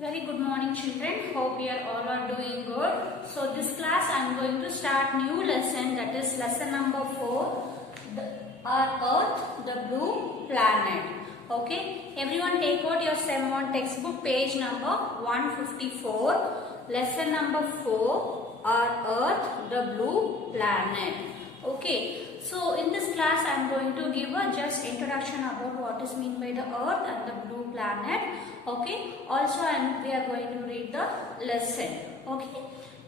Very good morning children. Hope you all are doing good. So this class I am going to start new lesson, that is lesson number 4, our Earth, the blue planet. Okay, everyone take out your Sem 1 textbook, page number 154, lesson number 4, our Earth, the blue planet. Okay, so in this class I am going to give a just introduction about what is meant by the Earth and the blue planet. Okay, also we are going to read the lesson. Okay,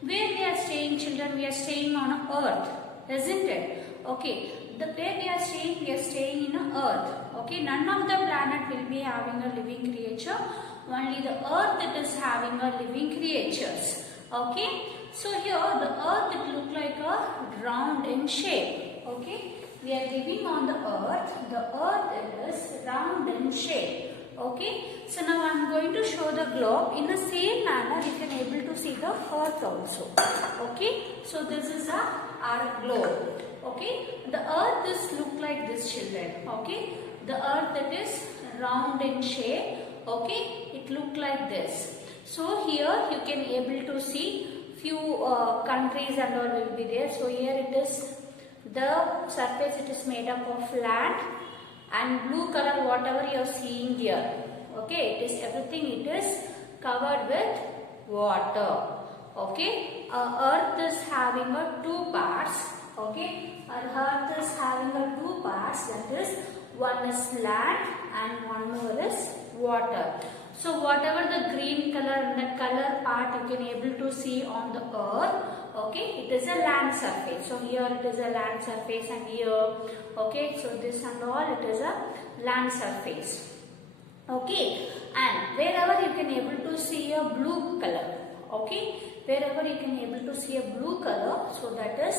where we are staying children, we are staying on Earth, isn't it? Okay, the where we are staying in a Earth. Okay, none of the planet will be having a living creature, only the Earth that is having a living creatures. Okay, so here the Earth it look like a round in shape. Okay, we are living on the Earth is round in shape. Okay, so now I am going to show the globe. In the same manner you can able to see the Earth also. Okay, so this is our globe. Okay, the Earth is look like this children. Okay, the Earth that is round in shape. Okay, it look like this. So here you can able to see few countries and all will be there. So here it is the surface, it is made up of land and blue color whatever you are seeing here. Okay, it is everything, it is covered with water. Okay, Earth is having two parts. Okay, our Earth is having two parts, that is one is land and one more is water. So whatever the green color and the color part you can able to see on the Earth, okay, it is a land surface. So here it is a land surface and here, okay, so this and all it is a land surface. Okay, and wherever you can able to see a blue color, okay, wherever you can able to see a blue color, so that is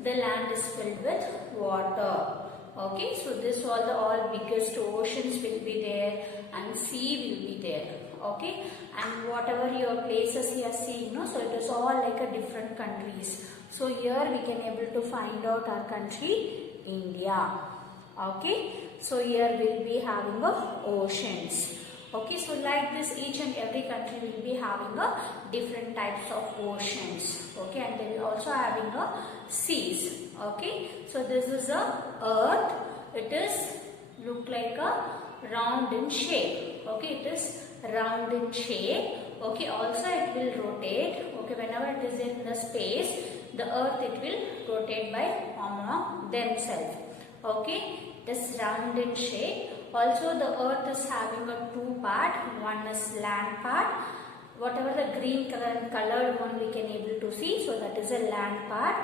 the land is filled with water. Okay, so this all biggest oceans will be there and sea will be there. Okay, and whatever your places you are seeing, no, so it is all like a different countries. So here we can able to find out our country India. Okay, so here we will be having oceans. Okay, so like this each and every country will be having different types of oceans. Okay, and they will also having seas. Okay, so this is Earth. It is look like a round in shape. Okay, it is round in shape. Okay, also it will rotate. Okay, whenever it is in the space, the Earth it will rotate by among themselves. Okay, it is round in shape. Also the Earth is having two parts. One is land part. Whatever the green color and colored one we can able to see, so that is a land part,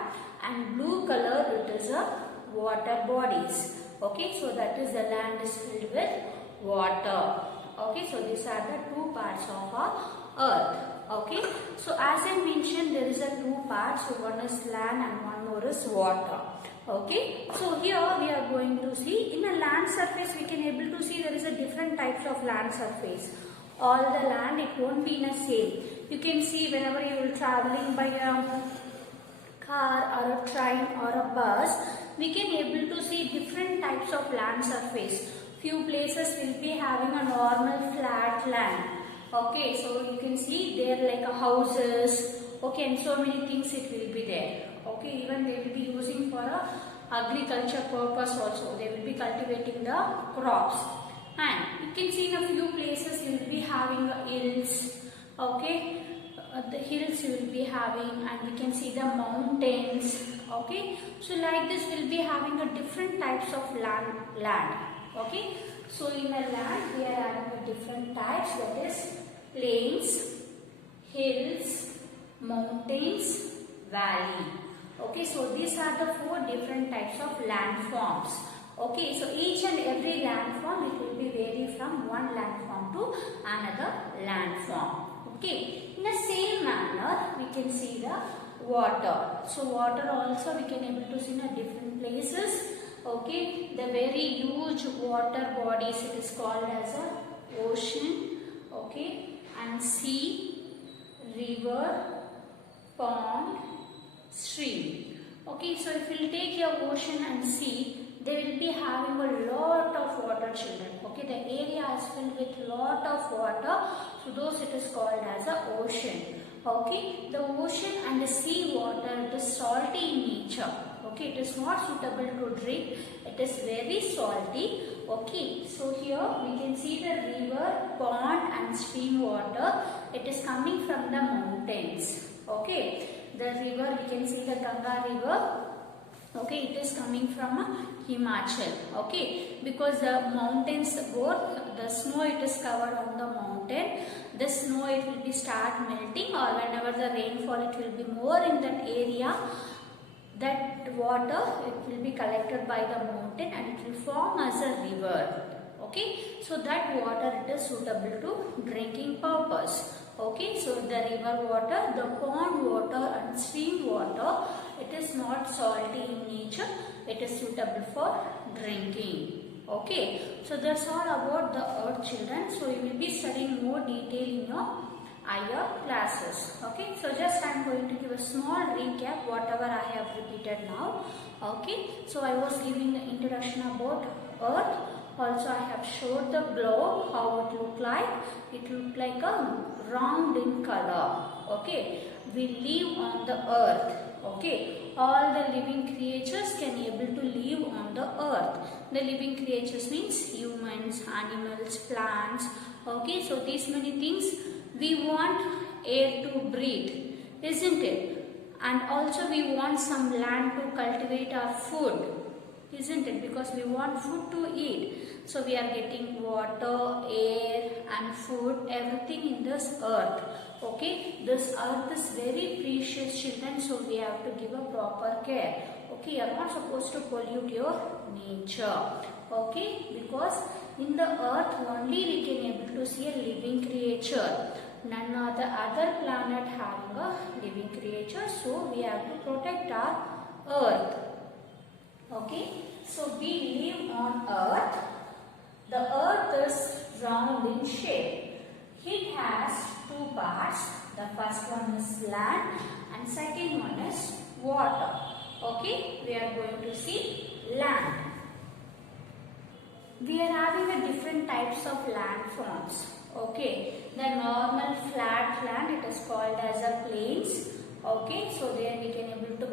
and blue color it is a water bodies. Okay, so that is the land is filled with water. Okay, so these are the two parts of our Earth. Okay, so as I mentioned, there is two parts. So one is land and one more is water. Okay, so here we are going to see in a land surface we can able to see there is a different types of land surface. All the land it won't be in a same. You can see whenever you will traveling by a car or a train or a bus, we can able to see different types of land surface. Few places will be having a normal flat land. Okay, so you can see there like a houses. Okay, and so many things it will be there. Okay, even they will be using for a agriculture purpose also. They will be cultivating the crops. And you can see in a few places you will be having hills. Okay, the hills you will be having, and we can see the mountains. Okay, so like this we will be having a different types of land. Okay, so in a land we are having a different types, that is plains, hills, mountains, valley. Okay, so these are the four different types of land forms. Okay, so each and every land form it will be vary from one land form to another land form. Okay, in the same manner we can see the water. So water also we can able to see in different places. Okay, the very huge water bodies it is called as a ocean. Okay, and sea, river, pond, stream. Okay, so if you take your ocean and sea, they will be having a lot of water, children. Okay, the area is filled with lot of water, so those it is called as a ocean. Okay, the ocean and the sea water, it is salty in nature. Okay, it is not suitable to drink, it is very salty. Okay, so here we can see the river, pond and stream water. It is coming from the mountains. Okay, the river, we can see the Ganga river. Okay, it is coming from Himachal. Okay, because the mountains, both the snow, it is covered on the mountain. The snow, it will be start melting, or whenever the rainfall, it will be more in that area. That water, it will be collected by the mountain and it will form as a river. Okay, so that water, it is suitable to drinking purpose. Okay, so the river water, the pond water and stream water, it is not salty in nature, it is suitable for drinking. Okay, so that's all about the earth, children. So you will be studying more detail in your higher classes. Okay, so just I am going to give a small recap whatever I have repeated now. Okay, so I was giving the introduction about earth. Also I have showed the globe, how it look like. It look like a round in color. Okay, we live on the earth. Okay, all the living creatures can able to live on the earth. The living creatures means humans, animals, plants. Okay, so these many things. We want air to breathe, isn't it? And also we want some land to cultivate our food, isn't it? Because we want food to eat. So we are getting water, air and food, everything in this earth. Okay, this earth is very precious, children, so we have to give a proper care. Okay, you are not supposed to pollute your nature. Okay, because in the earth only we can able to see a living creature. None of the other planet having a living creature, so we have to protect our earth. Okay, so we live on earth. The earth is round in shape. It has two parts. The first one is land and second one is water. Okay, we are going to see land. We are having a different types of landforms. Okay, the normal flat land, it is called as a plains. Okay, so there we can able to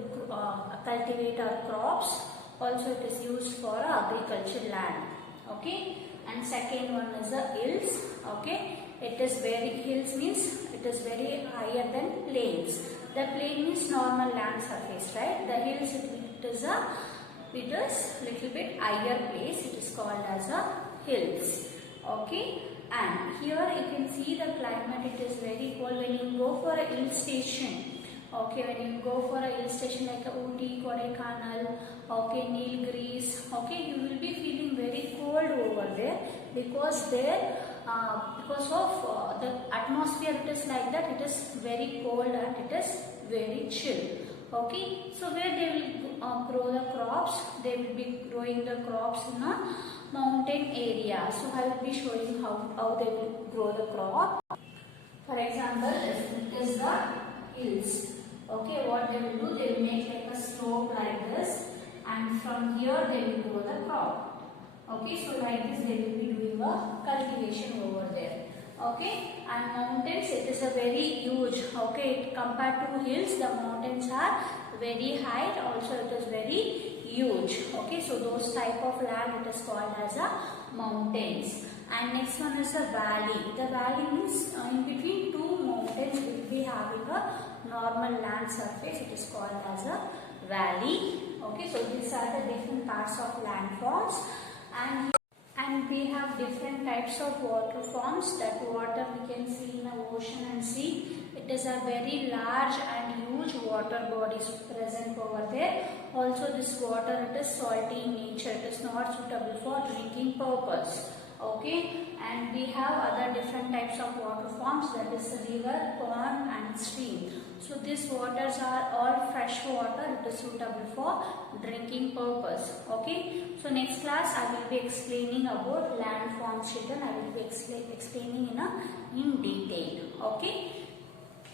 cultivate our crops. Also it is used for agriculture land. Okay, and second one is the hills. Okay, it is very, hills means it is very higher than plains. The plain means normal land surface, right? The hills, it is little bit higher place. It is called as a hills. Okay, and here you can see the climate, it is very cold. When you go for a hill station, okay, when you go for a hill station like a Ooty, Kodaikanal, okay, Nilgiris, okay, you will be feeling very cold over there, because there, because of the atmosphere, it is like that, it is very cold and it is very chill. Okay, so where they will grow the crops, they will be growing the crops in a mountain area. So I will be showing how they will grow the crop. For example, if it is the hills. Okay, what they will do, they will make like a slope like this, and from here they will grow the crop. Okay, so like this they will be doing a cultivation over there. Okay, and mountains, it is a very huge. Okay, compared to hills, the mountains are very high. Also, it is very huge. Okay, so those type of land, it is called as a mountains. And next one is a valley. The valley means in between two mountains we will be having a normal land surface. It is called as a valley. Okay, so these are the different parts of landforms, and we have different types of water forms. That water we can see in the ocean and sea. It is a very large and huge water bodies present over there. Also, this water, it is salty in nature. It is not suitable for drinking purpose. Okay, and we have other different types of water forms, that is river, pond and stream. So these waters are all fresh water. It is suitable for drinking purpose. Okay, so next class I will be explaining about landforms, children. I will be explaining in detail. Okay,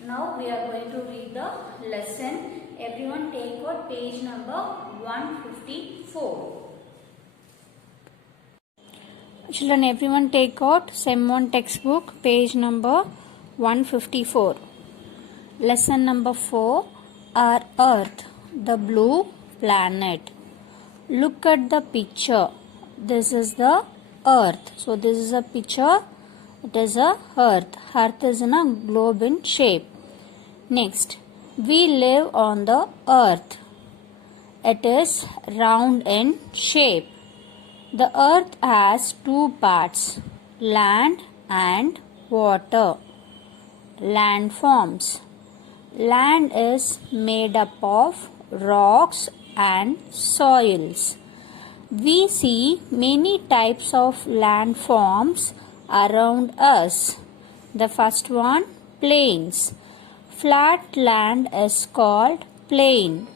now we are going to read the lesson. Everyone take out page number 154. Children, everyone take out Sem 1 textbook, page number 154. Lesson number 4, Our Earth, the blue planet. Look at the picture. This is the Earth. So this is a picture. It is a Earth. Earth is in a globe in shape. Next, we live on the Earth. It is round in shape. The earth has two parts, land and water. Landforms. Land is made up of rocks and soils. We see many types of landforms around us. The first one, plains. Flat land is called plain.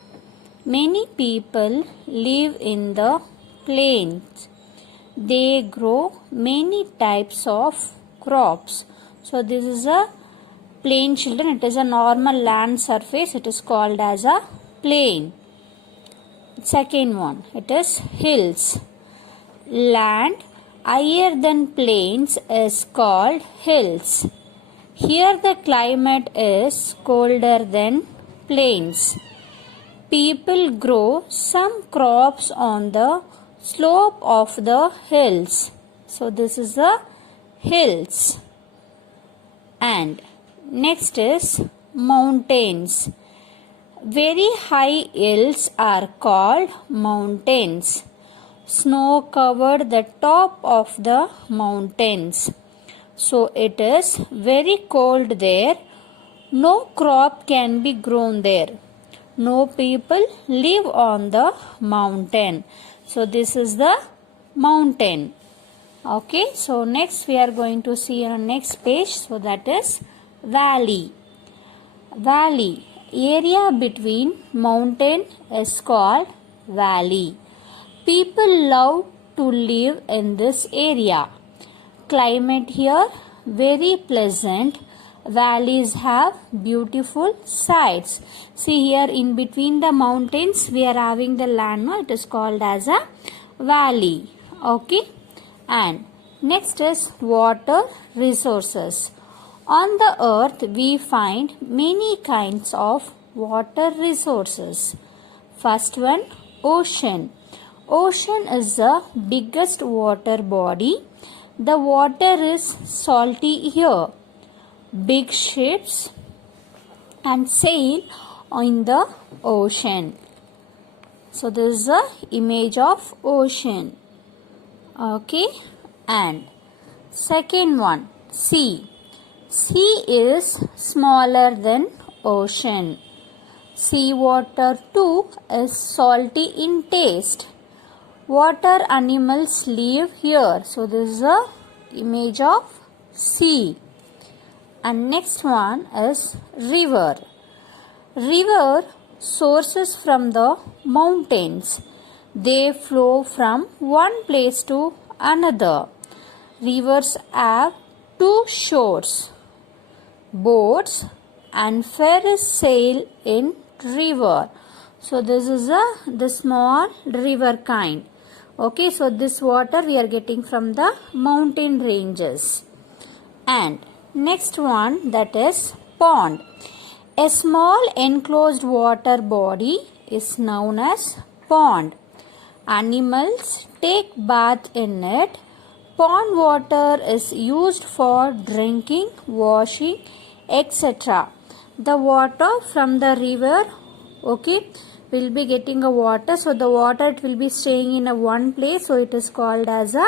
Many people live in the plains. They grow many types of crops. So this is a plain, children. It is a normal land surface. It is called as a plain. Second one, it is hills. Land higher than plains is called hills. Here the climate is colder than plains. People grow some crops on the slope of the hills. So this is the hills. And next is mountains. Very high hills are called mountains. Snow covered the top of the mountains. So it is very cold there. No crop can be grown there. No people live on the mountain. So this is the mountain. Okay, so next we are going to see on next page. So that is valley. Valley. Area between mountain is called valley. People love to live in this area. Climate here very pleasant. Valleys have beautiful sights. See here in between the mountains we are having the land. No? It is called as a valley. Okay. And next is water resources. On the earth we find many kinds of water resources. First one, ocean. Ocean is the biggest water body. The water is salty here. Big ships and sail in the ocean. So this is the image of ocean. Okay. And second one, sea. Sea is smaller than ocean. Sea water too is salty in taste. Water animals live here. So this is the image of sea. And next one is river. River sources from the mountains. They flow from one place to another. Rivers have two shores. Boats and ferries sail in river. So this is the small river kind. Okay, so this water we are getting from the mountain ranges. And next one, that is pond. A small enclosed water body is known as pond. Animals take bath in it. Pond water is used for drinking, washing, etc. The water from the river, okay, will be getting a water. So the water it will be staying in a one place. So it is called as a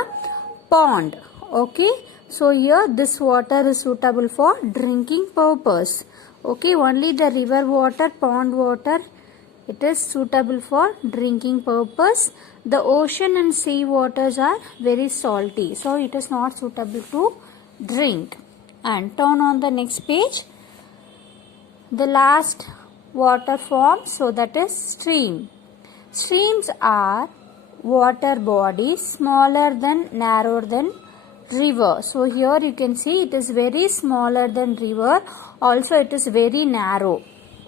pond. Okay. So here this water is suitable for drinking purpose. Okay, only the river water, pond water, it is suitable for drinking purpose. The ocean and sea waters are very salty. So it is not suitable to drink. And turn on the next page. The last water form, so that is stream. Streams are water bodies smaller than, narrower than river. So here you can see it is very smaller than river. Also it is very narrow.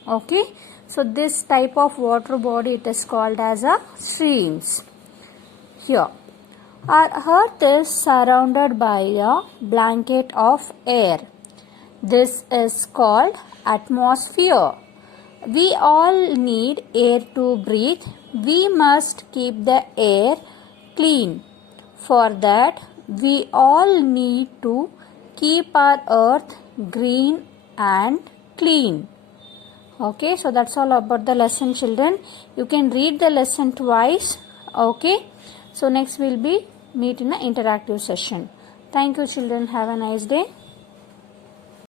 Okay. So this type of water body it is called as a streams. Here. Our earth is surrounded by a blanket of air. This is called atmosphere. We all need air to breathe. We must keep the air clean. For that, we all need to keep our earth green and clean. Okay, so that's all about the lesson, children. You can read the lesson twice. Okay, so next we'll be meet in an interactive session. Thank you, children. Have a nice day.